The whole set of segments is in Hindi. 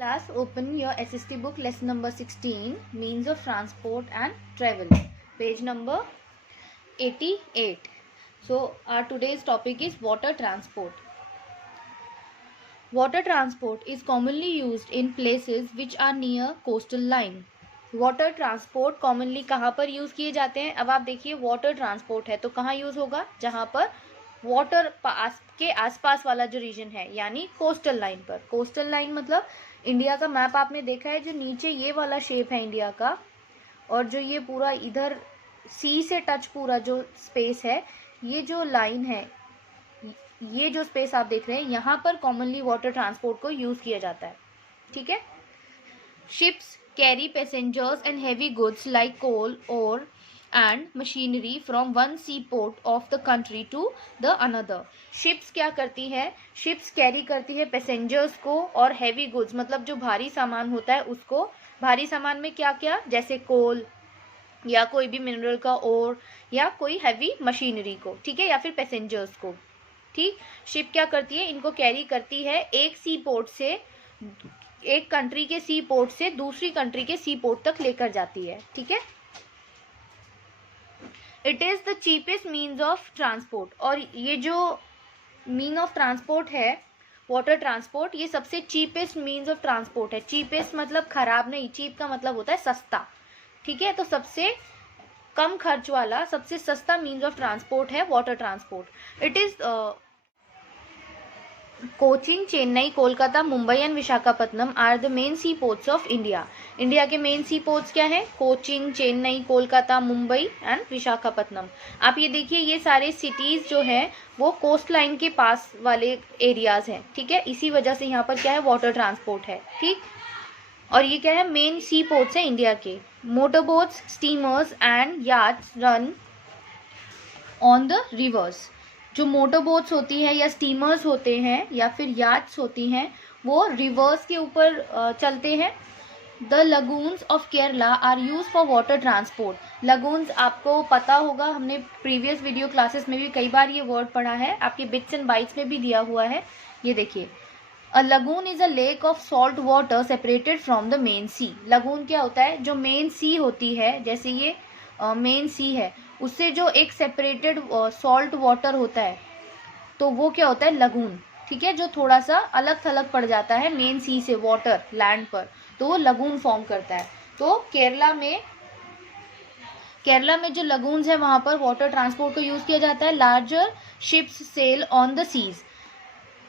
Class, open your SST book, lesson number 16, means of transport and travel, page number 88. So our today's topic is water transport. Water transport is commonly used in places which are near coastal line. Water transport commonly कहाँ पर यूज़ किए जाते हैं? अब आप देखिए, वाटर ट्रांसपोर्ट है तो कहाँ यूज़ होगा? जहाँ पर वाटर के आसपास वाला जो रीजन है, यानी कोस्टल लाइन पर. कोस्टल लाइन मतलब इंडिया का मैप आपने देखा है, जो नीचे ये वाला शेप है इंडिया का, और जो ये पूरा इधर सी से टच पूरा जो स्पेस है, ये जो लाइन है, ये जो स्पेस आप देख रहे हैं, यहाँ पर कॉमनली वाटर ट्रांसपोर्ट को यूज़ किया जाता है. ठीक है. Ships carry passengers and heavy goods like coal, ore and machinery from one seaport of the country to the another. Ships क्या करती है? Ships कैरी करती है पैसेंजर्स को और heavy goods मतलब जो भारी सामान होता है उसको. भारी सामान में क्या क्या? जैसे कोल या कोई भी मिनरल का ओर या कोई हैवी मशीनरी को. ठीक है, या फिर पैसेंजर्स को. ठीक. शिप क्या करती है? इनको कैरी करती है एक सी पोर्ट से, एक कंट्री के सी पोर्ट से दूसरी कंट्री के सी पोर्ट तक लेकर जाती है. ठीक है. It is the cheapest means of transport. और ये जो मीन ऑफ ट्रांसपोर्ट है, वाटर ट्रांसपोर्ट, ये सबसे चीपेस्ट मीन्स ऑफ ट्रांसपोर्ट है. चीपेस्ट मतलब खराब नहीं, चीप का मतलब होता है सस्ता. ठीक है. तो सबसे कम खर्च वाला, सबसे सस्ता मीन्स ऑफ ट्रांसपोर्ट है water transport. It is Cochin, Chennai, Kolkata, Mumbai and Visakhapatnam are the main sea ports of India. India के मेन सी पोर्ट्स क्या है? कोचिन, चेन्नई, कोलकाता, मुंबई एंड विशाखापत्तनम. आप ये देखिए, ये सारे सिटीज जो है वो कोस्ट लाइन के पास वाले एरियाज हैं. ठीक है. इसी वजह से यहाँ पर क्या है? वाटर ट्रांसपोर्ट है. ठीक. और ये क्या है? मेन सी पोर्ट्स है इंडिया के. Motor boats, steamers and yachts run on the rivers. जो मोटर बोट्स होती है या स्टीमर्स होते हैं या फिर याट्स होती हैं, वो रिवर्स के ऊपर चलते हैं. The lagoons of Kerala are use for water transport. Lagoons आपको पता होगा, हमने प्रीवियस वीडियो क्लासेस में भी कई बार ये वर्ड पढ़ा है, आपके बिट्स एंड बाइट्स में भी दिया हुआ है. ये देखिए, a lagoon is a lake of salt water separated from the main sea. Lagoon क्या होता है? जो मेन सी होती है, जैसे ये मेन सी है, उससे जो एक सेपरेटेड सॉल्ट वाटर होता है, तो वो क्या होता है? लगून. ठीक है. जो थोड़ा सा अलग थलग पड़ जाता है मेन सी से, वाटर लैंड पर, तो वो लगून फॉर्म करता है. तो केरला में जो लगून्स है वहां पर वाटर ट्रांसपोर्ट को यूज किया जाता है. Larger ships sail on the seas.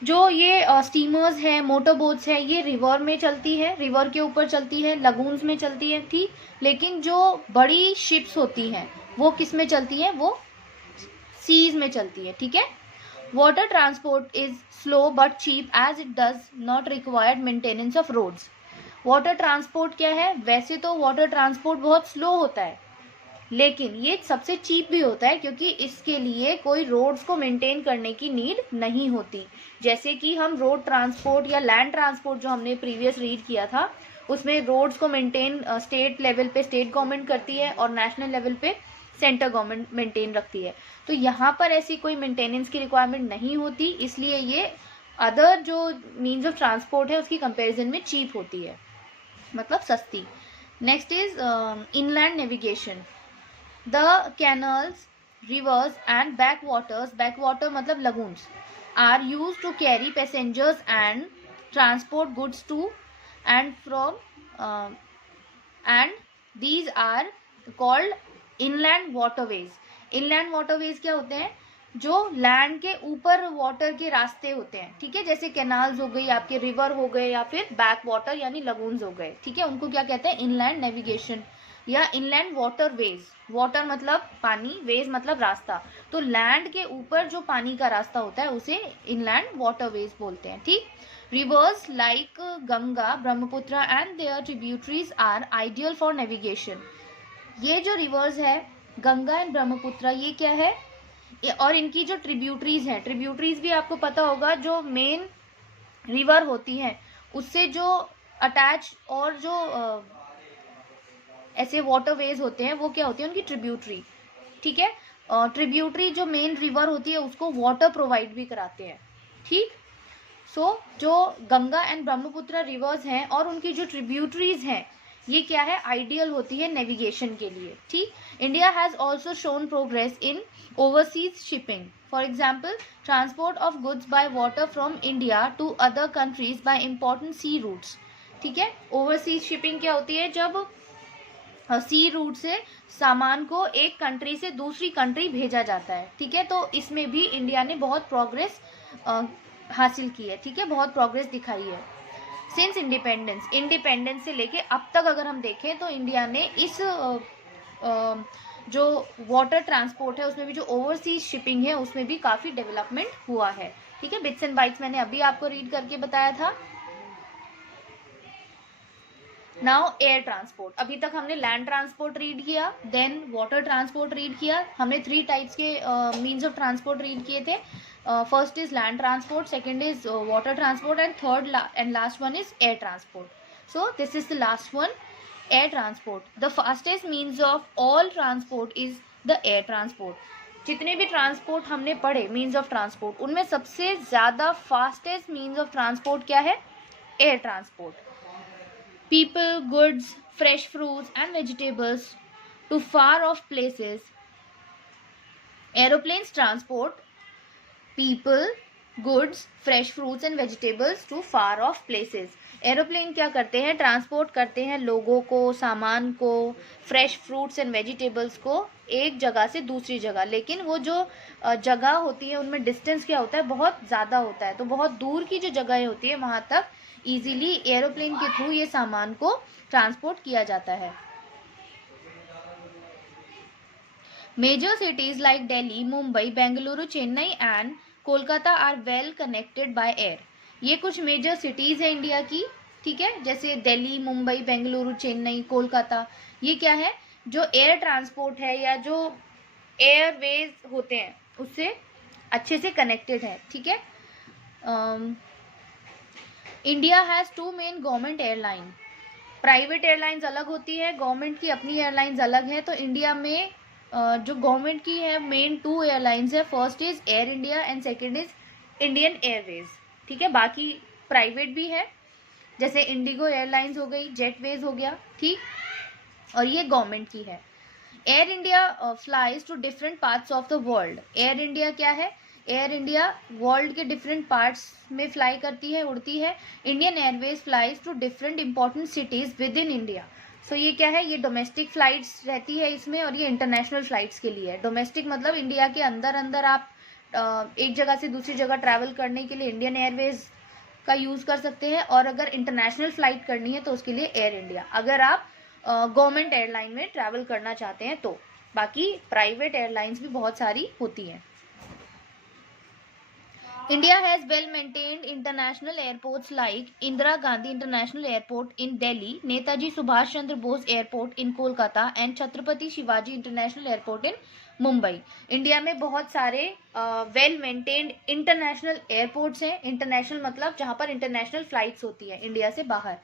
जो ये स्टीमर्स है, मोटर बोट्स है, ये रिवर में चलती है, रिवर के ऊपर चलती है, लगून्स में चलती है. ठीक. लेकिन जो बड़ी शिप्स होती हैं वो किस में चलती है? वो सीज में चलती है. ठीक है. Water transport is slow but cheap as it does not required maintenance of roads. Water transport क्या है? वैसे तो वाटर ट्रांसपोर्ट बहुत स्लो होता है, लेकिन ये सबसे चीप भी होता है क्योंकि इसके लिए कोई रोड्स को मेंटेन करने की नीड नहीं होती. जैसे कि हम रोड ट्रांसपोर्ट या लैंड ट्रांसपोर्ट जो हमने प्रीवियस रीड किया था, उसमें रोड्स को मेंटेन स्टेट लेवल पे स्टेट गवर्नमेंट करती है और नेशनल लेवल पे सेंटर गवर्नमेंट मेंटेन रखती है. तो यहाँ पर ऐसी कोई मेंटेनेंस की रिक्वायरमेंट नहीं होती, इसलिए ये अदर जो मीन्स ऑफ ट्रांसपोर्ट है उसकी कंपैरिजन में चीप होती है, मतलब सस्ती. Next is inland navigation. The canals, rivers and backwaters, backwater मतलब lagoons, are use to carry passengers and transport goods to and from and these are called inland waterways. Inland waterways क्या होते हैं? जो लैंड के ऊपर वाटर के रास्ते होते हैं. ठीक है. जैसे कैनाल्स हो गई, आपके रिवर हो गए, या फिर बैक वाटर यानी लगून्स हो गए. ठीक है. उनको क्या कहते हैं? इनलैंड नेविगेशन या इनलैंड वाटरवेज. वाटर मतलब पानी, वेज मतलब रास्ता. तो लैंड के ऊपर जो पानी का रास्ता होता है उसे इनलैंड वाटरवेज बोलते हैं. ठीक. Rivers like Ganga, Brahmaputra and their tributaries are ideal for navigation. ये जो रिवर्स है, गंगा एंड ब्रह्मपुत्र, ये क्या है? और इनकी जो ट्रिब्यूटरीज हैं, ट्रिब्यूटरीज भी आपको पता होगा, जो मेन रिवर होती हैं उससे जो अटैच और जो ऐसे वाटरवेज होते हैं वो क्या होती है? उनकी ट्रिब्यूटरी. ठीक है. ट्रिब्यूटरी जो मेन रिवर होती है उसको वाटर प्रोवाइड भी कराते हैं. ठीक. सो जो गंगा एंड ब्रह्मपुत्र रिवर्स हैं और उनकी जो ट्रिब्यूटरीज हैं, ये क्या है, आइडियल होती है नेविगेशन के लिए। ठीक, India has also shown progress in overseas shipping. For example, transport of goods by water from India to other countries by important sea routes. ठीक है, ओवरसीज शिपिंग क्या होती है, जब सी रूट से सामान को एक कंट्री से दूसरी कंट्री भेजा जाता है। ठीक है, तो इसमें भी इंडिया ने बहुत प्रोग्रेस हासिल की है। ठीक है, बहुत प्रोग्रेस दिखाई है। सिंस इंडिपेंडेंस से लेके अब तक अगर हम देखें तो इंडिया ने इस जो वाटर ट्रांसपोर्ट है उसमें भी, जो ओवरसीज शिपिंग है उसमें भी काफ़ी डेवलपमेंट हुआ है। ठीक है, बिट्स एंड बाइट्स मैंने अभी आपको रीड करके बताया था। Now air transport. अभी तक हमने लैंड ट्रांसपोर्ट रीड किया, देन वाटर ट्रांसपोर्ट रीड किया। हमने 3 टाइप्स के मीन्स ऑफ ट्रांसपोर्ट रीड किए थे। First is land transport, second is water transport and third and last one is air transport. So this is the last one, air transport. The fastest means of all transport is the air transport. जितने भी ट्रांसपोर्ट हमने पढ़े मीन्स ऑफ ट्रांसपोर्ट, उनमें सबसे ज़्यादा फास्टेस्ट मीन्स ऑफ ट्रांसपोर्ट क्या है, air transport. People, goods, fresh fruits and vegetables to far off places. Aeroplanes transport people, goods, fresh fruits and vegetables to far off places. Aeroplane क्या करते हैं, ट्रांसपोर्ट करते हैं लोगों को, सामान को, फ्रेश फ्रूट्स एंड वेजिटेबल्स को एक जगह से दूसरी जगह। लेकिन वो जो जगह होती है उनमें डिस्टेंस क्या होता है, बहुत ज़्यादा होता है। तो बहुत दूर की जो जगह होती है वहाँ तक इजीली एरोप्लेन के थ्रू ये सामान को ट्रांसपोर्ट किया जाता है। Major cities like Delhi, Mumbai, Bengaluru, Chennai and Kolkata are well connected by air. ये कुछ मेजर सिटीज है इंडिया की। ठीक है, जैसे दिल्ली, मुंबई, बेंगलुरु, चेन्नई, कोलकाता, ये क्या है, जो एयर ट्रांसपोर्ट है या जो एयरवेज होते हैं उससे अच्छे से कनेक्टेड है। ठीक है, India has 2 main government airline. Private airlines अलग होती है, गवर्नमेंट की अपनी एयरलाइंस अलग है। तो इंडिया में जो गवर्नमेंट की है मेन 2 एयरलाइंस है। First is air India and second is Indian Airways. ठीक है, बाकी प्राइवेट भी है, जैसे इंडिगो एयरलाइंस हो गई, जेटवेज हो गया। ठीक, और ये गवर्नमेंट की है। Air India flies to different parts of the world. Air India क्या है, एयर इंडिया वर्ल्ड के डिफरेंट पार्ट्स में फ्लाई करती है, उड़ती है। Indian Airways flies to different important cities within India. So ये क्या है, ये डोमेस्टिक फ्लाइट्स रहती है इसमें, और ये इंटरनेशनल फ्लाइट्स के लिए है। डोमेस्टिक मतलब इंडिया के अंदर अंदर आप एक जगह से दूसरी जगह ट्रैवल करने के लिए इंडियन एयरवेज का यूज़ कर सकते हैं, और अगर इंटरनेशनल फ्लाइट करनी है तो उसके लिए एयर इंडिया, अगर आप गवर्नमेंट एयरलाइन में ट्रैवल करना चाहते हैं तो। बाकी प्राइवेट एयरलाइंस भी बहुत सारी होती हैं। India has well-maintained international airports like Indira Gandhi International Airport in Delhi, Netaji Subhash Chandra Bose Airport in Kolkata and Chhatrapati Shivaji International Airport in Mumbai. India में बहुत सारे वेल मेंटेन्ड इंटरनेशनल एयरपोर्ट्स हैं। इंटरनेशनल मतलब जहाँ पर इंटरनेशनल फ्लाइट्स होती है इंडिया से बाहर,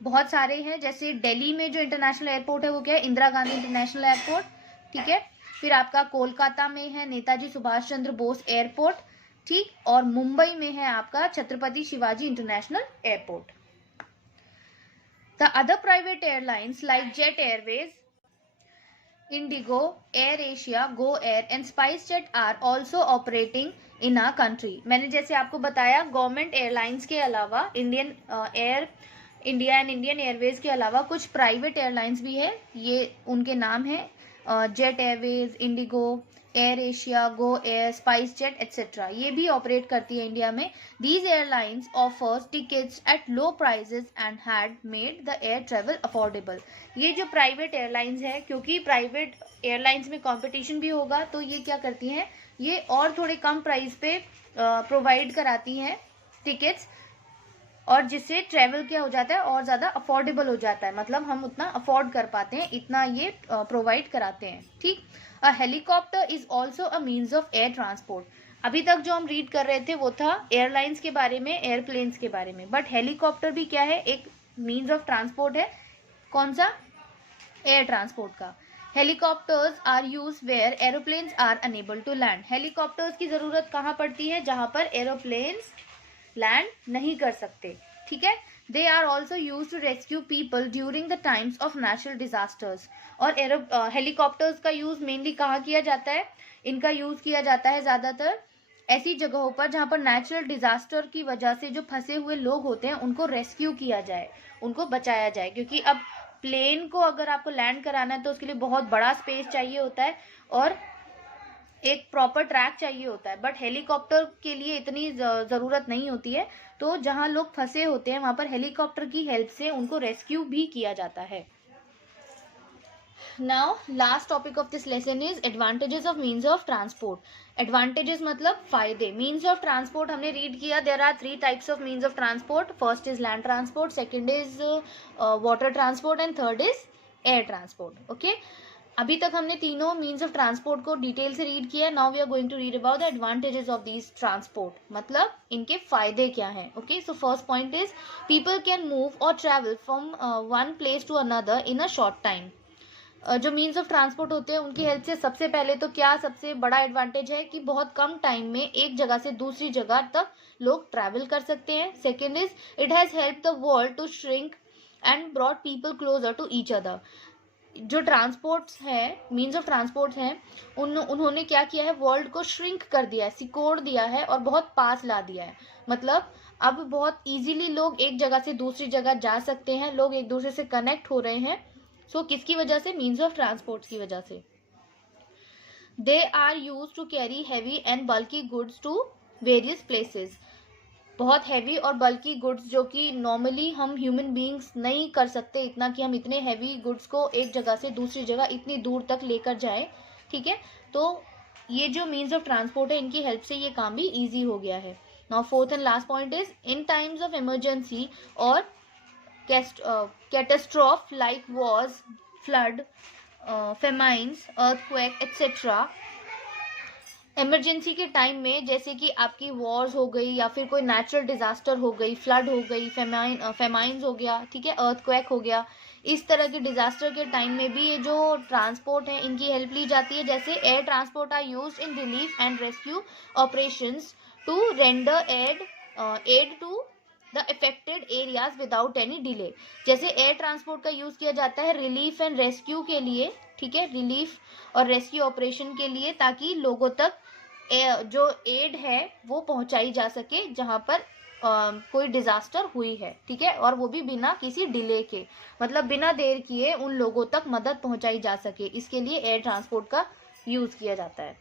बहुत सारे हैं। जैसे दिल्ली में जो इंटरनेशनल एयरपोर्ट है वो क्या है, इंदिरा गांधी इंटरनेशनल एयरपोर्ट। ठीक है, फिर आपका कोलकाता में है नेताजी सुभाष चंद्र बोस एयरपोर्ट। ठीक, और मुंबई में है आपका Chhatrapati Shivaji international airport. The other private airlines like Jet Airways, IndiGo, AirAsia, GoAir and SpiceJet are also operating in a country. मैंने जैसे आपको बताया, गवर्नमेंट एयरलाइंस के अलावा Indian Air India and Indian Airways के अलावा कुछ प्राइवेट एयरलाइंस भी है। ये उनके नाम है Jet Airways, IndiGo, AirAsia, GoAir, SpiceJet etcetera. ये भी ऑपरेट करती है इंडिया में। These airlines offers tickets at low prices and had made the air travel affordable. ये जो प्राइवेट एयरलाइंस है, क्योंकि प्राइवेट एयरलाइंस में कंपटीशन भी होगा, तो ये क्या करती हैं, ये और थोड़े कम प्राइस पे प्रोवाइड कराती हैं टिकट्स, और जिससे ट्रेवल क्या हो जाता है, और ज़्यादा अफोर्डेबल हो जाता है। मतलब हम उतना अफोर्ड कर पाते हैं, इतना ये प्रोवाइड कराते हैं। ठीक, a helicopter is also a means of air transport. अभी तक जो हम रीड कर रहे थे वो था एयरलाइंस के बारे में, एयरप्लेन्स के बारे में, बट हेलीकॉप्टर भी क्या है, एक मीन्स ऑफ ट्रांसपोर्ट है। कौन सा, एयर ट्रांसपोर्ट का। Helicopters are use where aeroplanes are unable to land. Helicopters की ज़रूरत कहाँ पड़ती है, जहाँ पर एरोप्लेन्स लैंड नहीं कर सकते, ठीक है। They are also use to rescue people during the times of natural disasters. और हेलीकॉप्टर्स का यूज मेनली कहाँ किया जाता है? इनका यूज किया जाता है ज्यादातर ऐसी जगहों पर जहां पर नेचुरल डिजास्टर की वजह से जो फंसे हुए लोग होते हैं उनको रेस्क्यू किया जाए, उनको बचाया जाए। क्योंकि अब प्लेन को अगर आपको लैंड कराना है तो उसके लिए बहुत बड़ा स्पेस चाहिए होता है और एक प्रॉपर ट्रैक चाहिए होता है, बट हेलीकॉप्टर के लिए इतनी ज़रूरत नहीं होती है। तो जहां लोग फंसे होते हैं वहां पर हेलीकॉप्टर की हेल्प से उनको रेस्क्यू भी किया जाता है। Now last topic of this lesson is advantages of means of transport. Advantages मतलब फायदे। मीन्स ऑफ ट्रांसपोर्ट हमने रीड किया, there are 3 types of means of transport. First is land transport, second is water transport and third is air transport. Okay, अभी तक हमने तीनों मीन्स ऑफ ट्रांसपोर्ट को डिटेल से रीड किया है। Now we are going to read about the advantages of these transport, मतलब इनके फायदे क्या हैं। Okay, so first point is people can move और travel from one place to another in a short time. जो मीन्स ऑफ ट्रांसपोर्ट होते हैं उनकी हेल्प से सबसे पहले तो क्या सबसे बड़ा एडवांटेज है कि बहुत कम टाइम में एक जगह से दूसरी जगह तक लोग ट्रैवल कर सकते हैं। Second is it has help the world to shrink and brought people closer to each other. जो ट्रांसपोर्ट्स है, मीन्स ऑफ ट्रांसपोर्ट हैं, उन्होंने क्या किया है, वर्ल्ड को श्रिंक कर दिया है, सिकोड़ दिया है और बहुत पास ला दिया है। मतलब अब बहुत इजीली लोग एक जगह से दूसरी जगह जा सकते हैं, लोग एक दूसरे से कनेक्ट हो रहे हैं। सो किसकी वजह से? मीन्स ऑफ ट्रांसपोर्ट की वजह से। They are use to carry heavy and bulky goods to various places. बहुत हैवी और बल्कि गुड्स जो कि नॉर्मली हम ह्यूमन बीइंग्स नहीं कर सकते इतना कि हम इतने हैवी गुड्स को एक जगह से दूसरी जगह इतनी दूर तक लेकर जाएं, ठीक है। तो ये जो मीन्स ऑफ ट्रांसपोर्ट है इनकी हेल्प से ये काम भी ईजी हो गया है। Now fourth and last point is in times of emergency और catastrophe like wars, flood, famines, earthquake etc. Emergency के टाइम में जैसे कि आपकी वॉर्स हो गई या फिर कोई नेचुरल डिजास्टर हो गई, फ्लड हो गई, फेमाइंस हो गया, ठीक है, अर्थक्वेक हो गया, इस तरह के डिजास्टर के टाइम में भी ये जो ट्रांसपोर्ट है इनकी हेल्प ली जाती है। जैसे air transport are used in relief and rescue operations to render aid to the affected areas without any delay. जैसे एयर ट्रांसपोर्ट का यूज किया जाता है रिलीफ एंड रेस्क्यू के लिए, ठीक है, रिलीफ और रेस्क्यू ऑपरेशन के लिए, ताकि लोगों तक जो एड है वो पहुंचाई जा सके जहां पर कोई डिजास्टर हुई है, ठीक है, और वो भी बिना किसी डिले के, मतलब बिना देर किए उन लोगों तक मदद पहुंचाई जा सके। इसके लिए एयर ट्रांसपोर्ट का यूज किया जाता है।